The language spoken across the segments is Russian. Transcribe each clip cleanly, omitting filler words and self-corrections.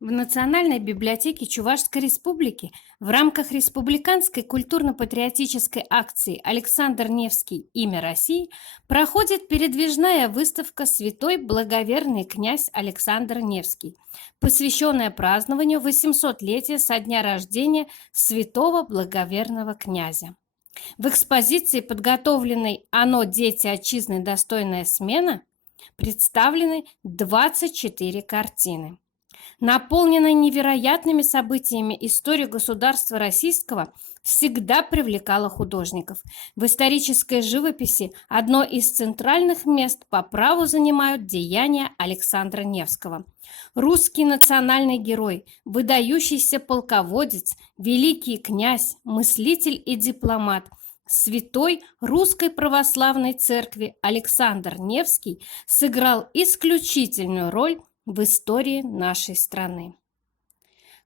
В Национальной библиотеке Чувашской Республики в рамках республиканской культурно-патриотической акции «Александр Невский. Имя России» проходит передвижная выставка «Святой благоверный князь Александр Невский», посвященная празднованию 800-летия со дня рождения святого благоверного князя. В экспозиции, подготовленной «Оно, дети отчизны, достойная смена», представлены 24 картины. Наполненная невероятными событиями история государства российского всегда привлекала художников. В исторической живописи одно из центральных мест по праву занимают деяния Александра Невского. Русский национальный герой, выдающийся полководец, великий князь, мыслитель и дипломат, святой Русской Православной Церкви Александр Невский сыграл исключительную роль в истории нашей страны.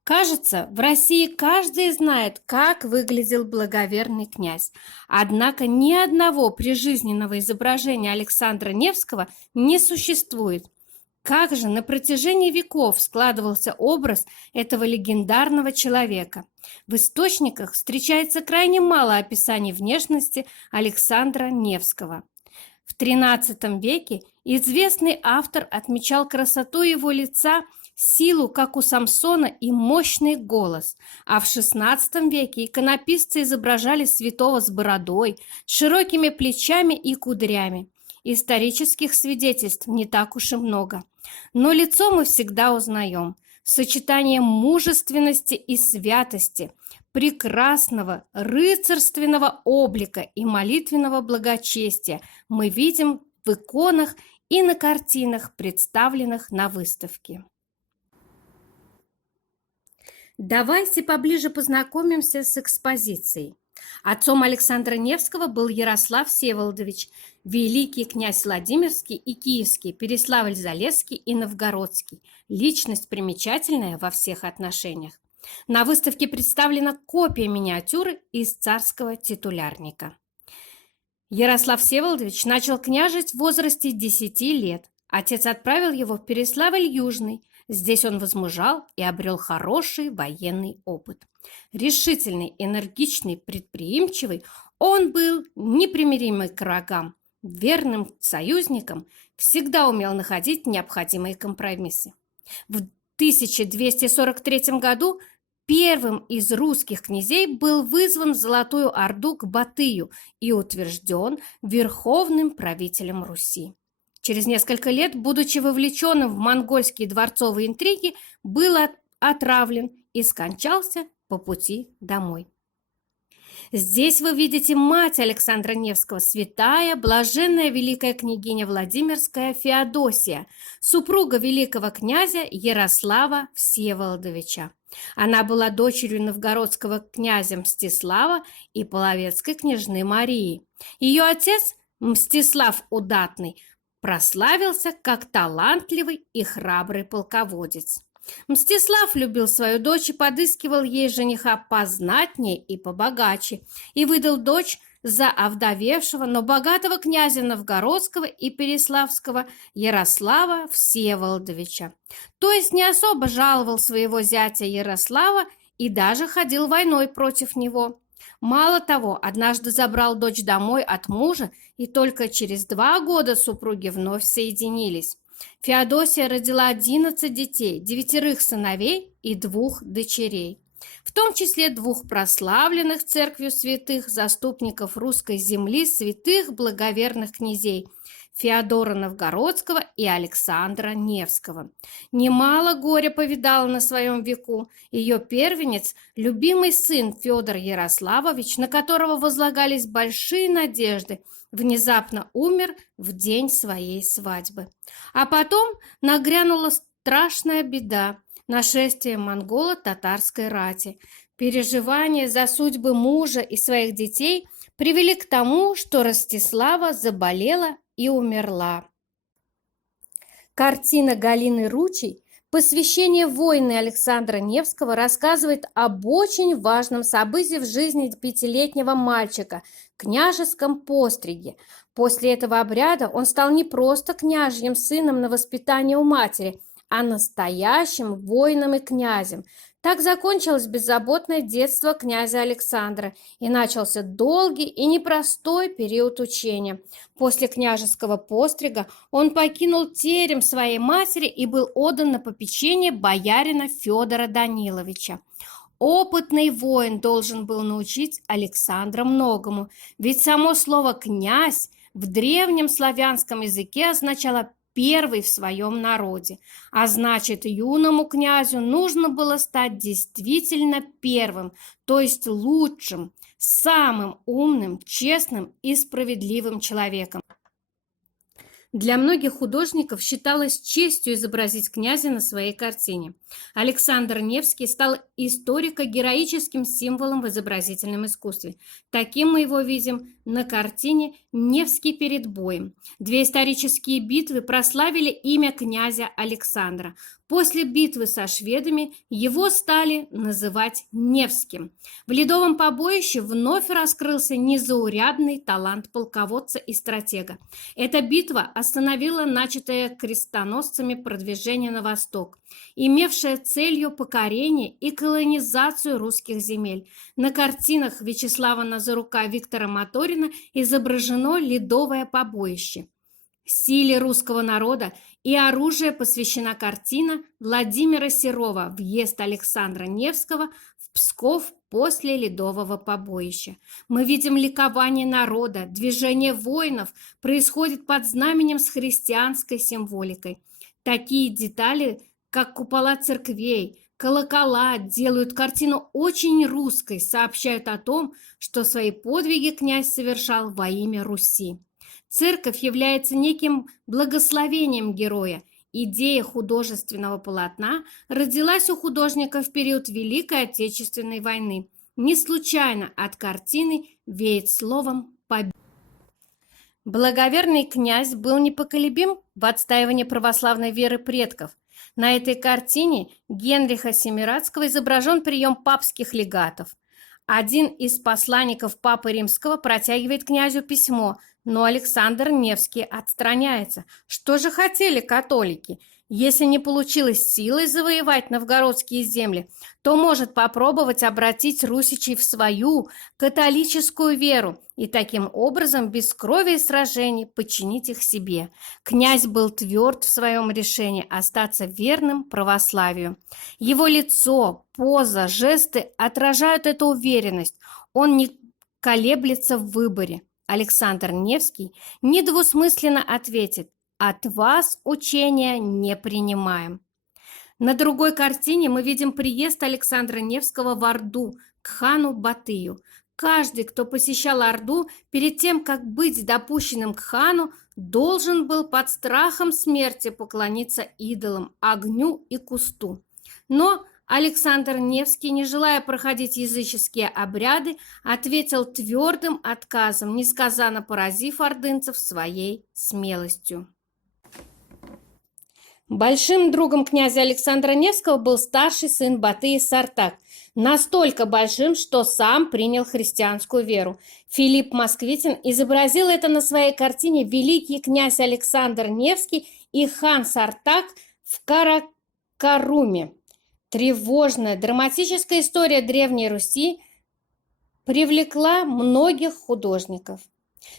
Кажется, в России каждый знает, как выглядел благоверный князь. Однако ни одного прижизненного изображения Александра Невского не существует. Как же на протяжении веков складывался образ этого легендарного человека? В источниках встречается крайне мало описаний внешности Александра Невского. В XIII веке известный автор отмечал красоту его лица, силу, как у Самсона, и мощный голос. А в XVI веке иконописцы изображали святого с бородой, широкими плечами и кудрями. Исторических свидетельств не так уж и много. Но лицо мы всегда узнаем. Сочетание мужественности и святости, прекрасного рыцарственного облика и молитвенного благочестия мы видим в иконах и на картинах, представленных на выставке. Давайте поближе познакомимся с экспозицией. Отцом Александра Невского был Ярослав Всеволодович, великий князь Владимирский и Киевский, Переславль-Залесский и Новгородский. Личность примечательная во всех отношениях. На выставке представлена копия миниатюры из царского титулярника. Ярослав Всеволодович начал княжить в возрасте 10 лет. Отец отправил его в Переславль-Южный. Здесь он возмужал и обрел хороший военный опыт. Решительный, энергичный, предприимчивый, он был непримиримый к врагам, верным союзникам, всегда умел находить необходимые компромиссы. В 1243 году первым из русских князей был вызван в Золотую Орду к Батыю и утвержден верховным правителем Руси. Через несколько лет, будучи вовлеченным в монгольские дворцовые интриги, был отравлен и скончался по пути домой. Здесь вы видите мать Александра Невского, святая, блаженная великая княгиня Владимирская Феодосия, супруга великого князя Ярослава Всеволодовича. Она была дочерью новгородского князя Мстислава и половецкой княжны Марии. Ее отец, Мстислав Удатный, прославился как талантливый и храбрый полководец. Мстислав любил свою дочь и подыскивал ей жениха познатнее и побогаче, и выдал дочь за овдовевшего, но богатого князя Новгородского и Переславского Ярослава Всеволодовича. То есть не особо жаловал своего зятя Ярослава и даже ходил войной против него. Мало того, однажды забрал дочь домой от мужа, и только через 2 года супруги вновь соединились. Феодосия родила 11 детей, 9 сыновей и 2 дочерей, в том числе 2 прославленных церковью святых заступников русской земли, святых благоверных князей Феодора Новгородского и Александра Невского. Немало горя повидала на своем веку ее первенец, любимый сын Федор Ярославович, на которого возлагались большие надежды, внезапно умер в день своей свадьбы. А потом нагрянула страшная беда – нашествие монголо-татарской рати. Переживания за судьбы мужа и своих детей привели к тому, что Ростислава заболела и умерла. Картина Галины Ручей «Посвящение войны» Александра Невского рассказывает об очень важном событии в жизни 5-летнего мальчика – княжеском постриге. После этого обряда он стал не просто княжьим сыном на воспитание у матери, а настоящим воином и князем. Так закончилось беззаботное детство князя Александра, и начался долгий и непростой период учения. После княжеского пострига он покинул терем своей матери и был отдан на попечение боярина Федора Даниловича. Опытный воин должен был научить Александра многому, ведь само слово «князь» в древнем славянском языке означало «первый в своем народе», а значит, юному князю нужно было стать действительно первым, то есть лучшим, самым умным, честным и справедливым человеком. Для многих художников считалось честью изобразить князя на своей картине. Александр Невский стал историко-героическим символом в изобразительном искусстве. Таким мы его видим на картине «Невский перед боем». Две исторические битвы прославили имя князя Александра. После битвы со шведами его стали называть Невским. В Ледовом побоище вновь раскрылся незаурядный талант полководца и стратега. Эта битва остановила начатое крестоносцами продвижение на восток, имевшее целью покорение и колонизацию русских земель. На картинах Вячеслава Назарука, Виктора Моторина изображено Ледовое побоище. Силе русского народа и оружия посвящена картина Владимира Серова «Въезд Александра Невского в Псков после Ледового побоища». Мы видим ликование народа, движение воинов происходит под знаменем с христианской символикой. Такие детали, как купола церквей, колокола, делают картину очень русской, сообщают о том, что свои подвиги князь совершал во имя Руси. Церковь является неким благословением героя. Идея художественного полотна родилась у художника в период Великой Отечественной войны. Не случайно от картины веет словом «победа». Благоверный князь был непоколебим в отстаивании православной веры предков. На этой картине Генриха Семирадского изображен прием папских легатов. Один из посланников Папы Римского протягивает князю письмо, но Александр Невский отстраняется. Что же хотели католики? Если не получилось силой завоевать новгородские земли, то может попробовать обратить русичей в свою католическую веру и таким образом без крови и сражений подчинить их себе. Князь был тверд в своем решении остаться верным православию. Его лицо, поза, жесты отражают эту уверенность. Он не колеблется в выборе. Александр Невский недвусмысленно ответит: «От вас учения не принимаем». На другой картине мы видим приезд Александра Невского в Орду к хану Батыю. Каждый, кто посещал Орду, перед тем, как быть допущенным к хану, должен был под страхом смерти поклониться идолам, огню и кусту. Но Александр Невский, не желая проходить языческие обряды, ответил твердым отказом, несказанно поразив ордынцев своей смелостью. Большим другом князя Александра Невского был старший сын Батыя Сартак, настолько большим, что сам принял христианскую веру. Филипп Москвитин изобразил это на своей картине «Великий князь Александр Невский и хан Сартак в Каракаруме». Тревожная, драматическая история Древней Руси привлекла многих художников.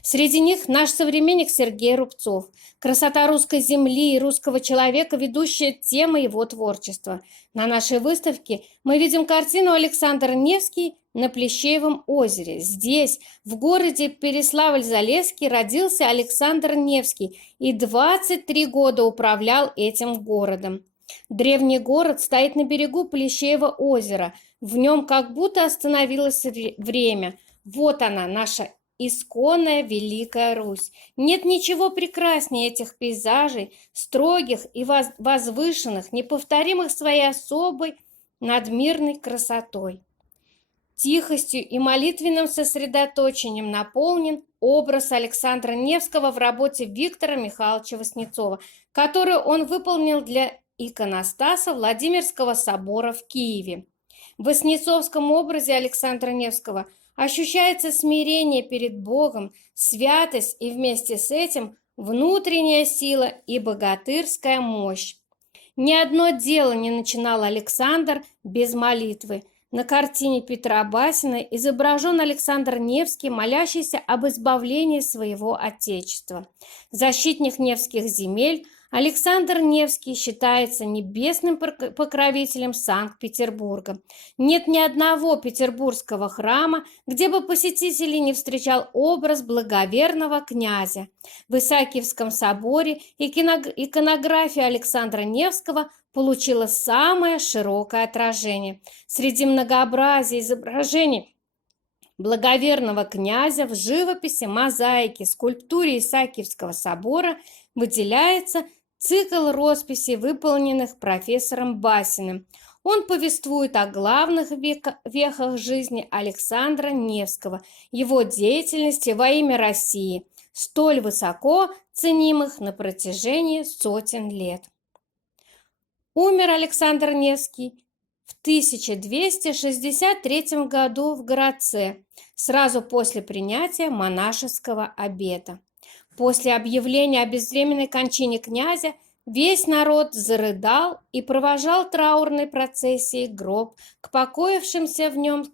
Среди них наш современник Сергей Рубцов. Красота русской земли и русского человека – ведущая тема его творчества. На нашей выставке мы видим картину «Александр Невский на Плещеевом озере». Здесь, в городе Переславль-Залесский, родился Александр Невский и 23 года управлял этим городом. Древний город стоит на берегу Плещеева озера. В нем как будто остановилось время. Вот она, наша исконная Великая Русь. Нет ничего прекраснее этих пейзажей, строгих и возвышенных, неповторимых своей особой надмирной красотой. Тихостью и молитвенным сосредоточением наполнен образ Александра Невского в работе Виктора Михайловича Васнецова, которую он выполнил для иконостаса Владимирского собора в Киеве. В васнецовском образе Александра Невского ощущается смирение перед Богом, святость и вместе с этим внутренняя сила и богатырская мощь. Ни одно дело не начинал Александр без молитвы. На картине Петра Басина изображен Александр Невский, молящийся об избавлении своего отечества. Защитник Невских земель, Александр Невский считается небесным покровителем Санкт-Петербурга. Нет ни одного петербургского храма, где бы посетителей не встречал образ благоверного князя. В Исаакиевском соборе иконография Александра Невского получила самое широкое отражение. Среди многообразия изображений благоверного князя в живописи, мозаике, скульптуре Исаакиевского собора выделяется цикл росписей, выполненных профессором Басиным. Он повествует о главных вехах жизни Александра Невского, его деятельности во имя России, столь высоко ценимых на протяжении сотен лет. Умер Александр Невский в 1263 году в Городце, сразу после принятия монашеского обета. После объявления о безвременной кончине князя весь народ зарыдал и провожал траурной процессией гроб к покоившимся в нем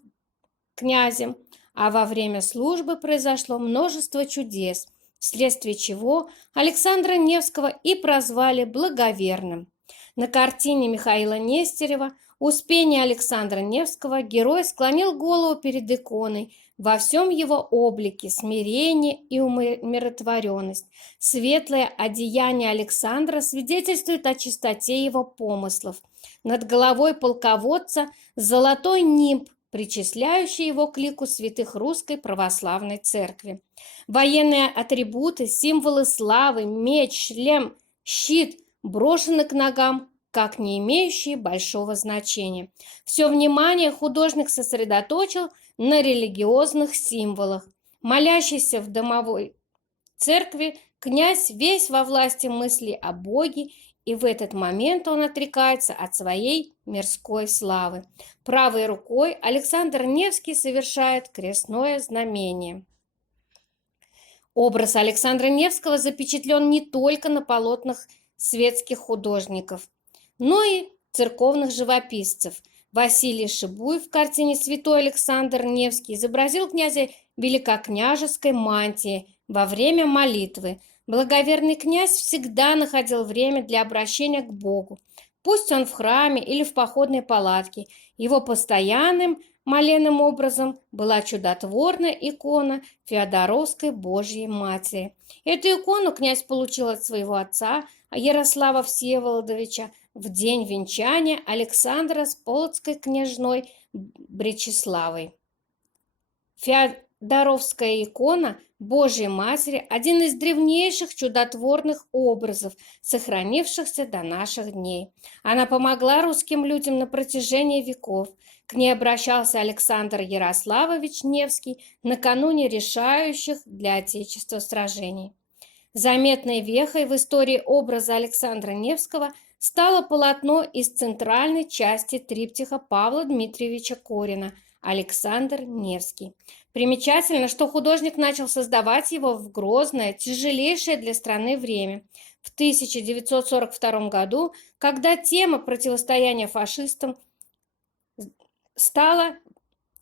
князям, а во время службы произошло множество чудес, вследствие чего Александра Невского и прозвали благоверным. На картине Михаила Нестерева «Успение Александра Невского» герой склонил голову перед иконой, во всем его облике смирение и умиротворенность. Светлое одеяние Александра свидетельствует о чистоте его помыслов. Над головой полководца золотой нимб, причисляющий его к лику святых Русской Православной Церкви. Военные атрибуты, символы славы, меч, шлем, щит брошены к ногам, как не имеющие большого значения. Все внимание художник сосредоточил на религиозных символах. Молящийся в домовой церкви, князь весь во власти мысли о Боге, и в этот момент он отрекается от своей мирской славы. Правой рукой Александр Невский совершает крестное знамение. Образ Александра Невского запечатлен не только на полотнах светских художников, но и церковных живописцев. Василий Шибуев в картине «Святой Александр Невский» изобразил князя великокняжеской мантии во время молитвы. Благоверный князь всегда находил время для обращения к Богу, пусть он в храме или в походной палатке. Его постоянным моленным образом была чудотворная икона Феодоровской Божьей Матери. Эту икону князь получил от своего отца Ярослава Всеволодовича в день венчания Александра с полоцкой княжной Бречеславой. Феодоровская икона Божьей Матери – один из древнейших чудотворных образов, сохранившихся до наших дней. Она помогла русским людям на протяжении веков. К ней обращался Александр Ярославович Невский накануне решающих для Отечества сражений. Заметной вехой в истории образа Александра Невского стало полотно из центральной части триптиха Павла Дмитриевича Корина «Александр Невский». Примечательно, что художник начал создавать его в грозное, тяжелейшее для страны время, в 1942 году, когда тема противостояния фашистам стала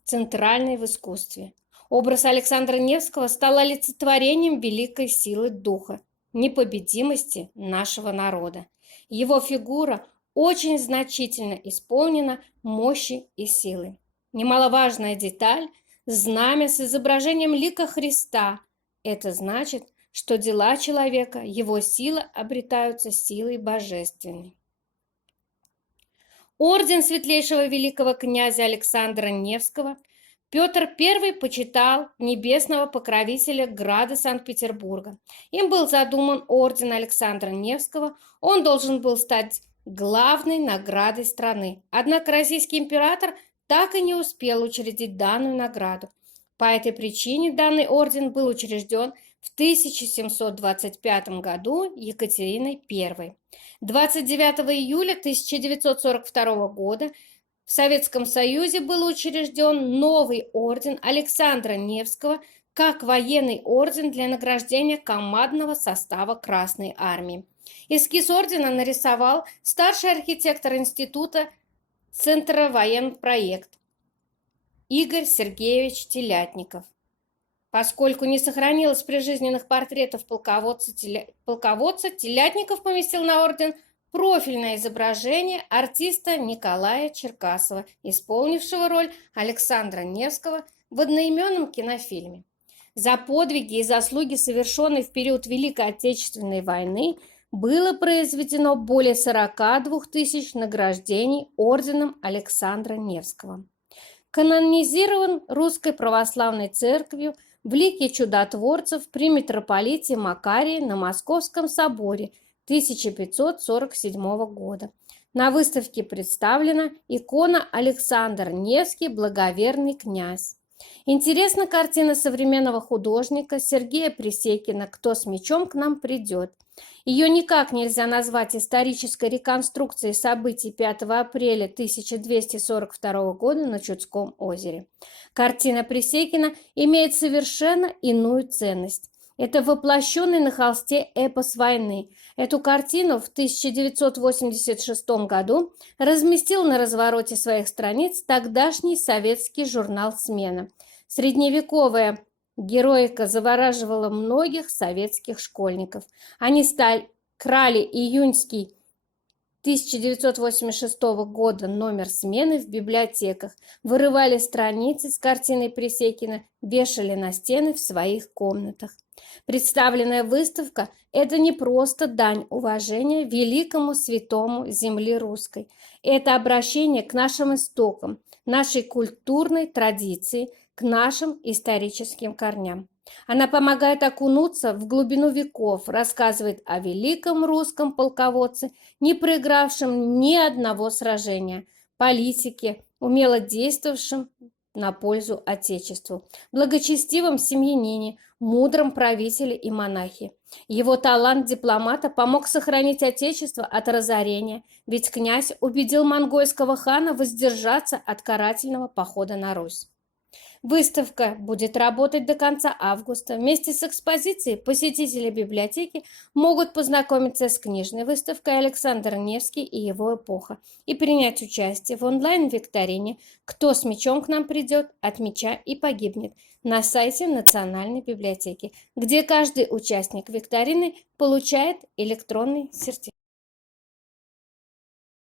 центральной в искусстве. Образ Александра Невского стал олицетворением великой силы духа, непобедимости нашего народа. Его фигура очень значительно исполнена мощи и силы. Немаловажная деталь – знамя с изображением лика Христа. Это значит, что дела человека, его силы обретаются силой божественной. Орден светлейшего великого князя Александра Невского Петр I почитал небесного покровителя града Санкт-Петербурга. Им был задуман орден Александра Невского, он должен был стать главной наградой страны. Однако российский император так и не успел учредить данную награду. По этой причине данный орден был учрежден в 1725 году Екатериной I. 29 июля 1942 года в Советском Союзе был учрежден новый орден Александра Невского как военный орден для награждения командного состава Красной Армии. Эскиз ордена нарисовал старший архитектор Института Центра военпроект Игорь Сергеевич Телятников. Поскольку не сохранилось прижизненных портретов полководца, Телятников поместил на орден профильное изображение артиста Николая Черкасова, исполнившего роль Александра Невского в одноименном кинофильме. За подвиги и заслуги, совершенные в период Великой Отечественной войны, было произведено более 42 тысяч награждений орденом Александра Невского. Канонизирован Русской Православной Церковью в лике чудотворцев при митрополите Макарии на Московском соборе 1547 года. На выставке представлена икона Александр Невский «Благоверный князь». Интересна картина современного художника Сергея Пресекина «Кто с мечом к нам придет». Ее никак нельзя назвать исторической реконструкцией событий 5 апреля 1242 года на Чудском озере. Картина Пресекина имеет совершенно иную ценность. Это воплощенный на холсте эпос войны. Эту картину в 1986 году разместил на развороте своих страниц тогдашний советский журнал «Смена». Средневековая героика завораживала многих советских школьников. Они крали июньский 1986 года номер «Смены» в библиотеках, вырывали страницы с картиной Пресекина, вешали на стены в своих комнатах. Представленная выставка – это не просто дань уважения великому святому земли русской. Это обращение к нашим истокам, нашей культурной традиции, к нашим историческим корням. Она помогает окунуться в глубину веков, рассказывает о великом русском полководце, не проигравшем ни одного сражения, политике, умело действовавшем на пользу Отечеству, благочестивом семьянине, мудром правителе и монахе. Его талант дипломата помог сохранить Отечество от разорения, ведь князь убедил монгольского хана воздержаться от карательного похода на Русь. Выставка будет работать до конца августа. Вместе с экспозицией посетители библиотеки могут познакомиться с книжной выставкой «Александр Невский и его эпоха» и принять участие в онлайн-викторине «Кто с мечом к нам придет, от меча и погибнет» на сайте Национальной библиотеки, где каждый участник викторины получает электронный сертификат.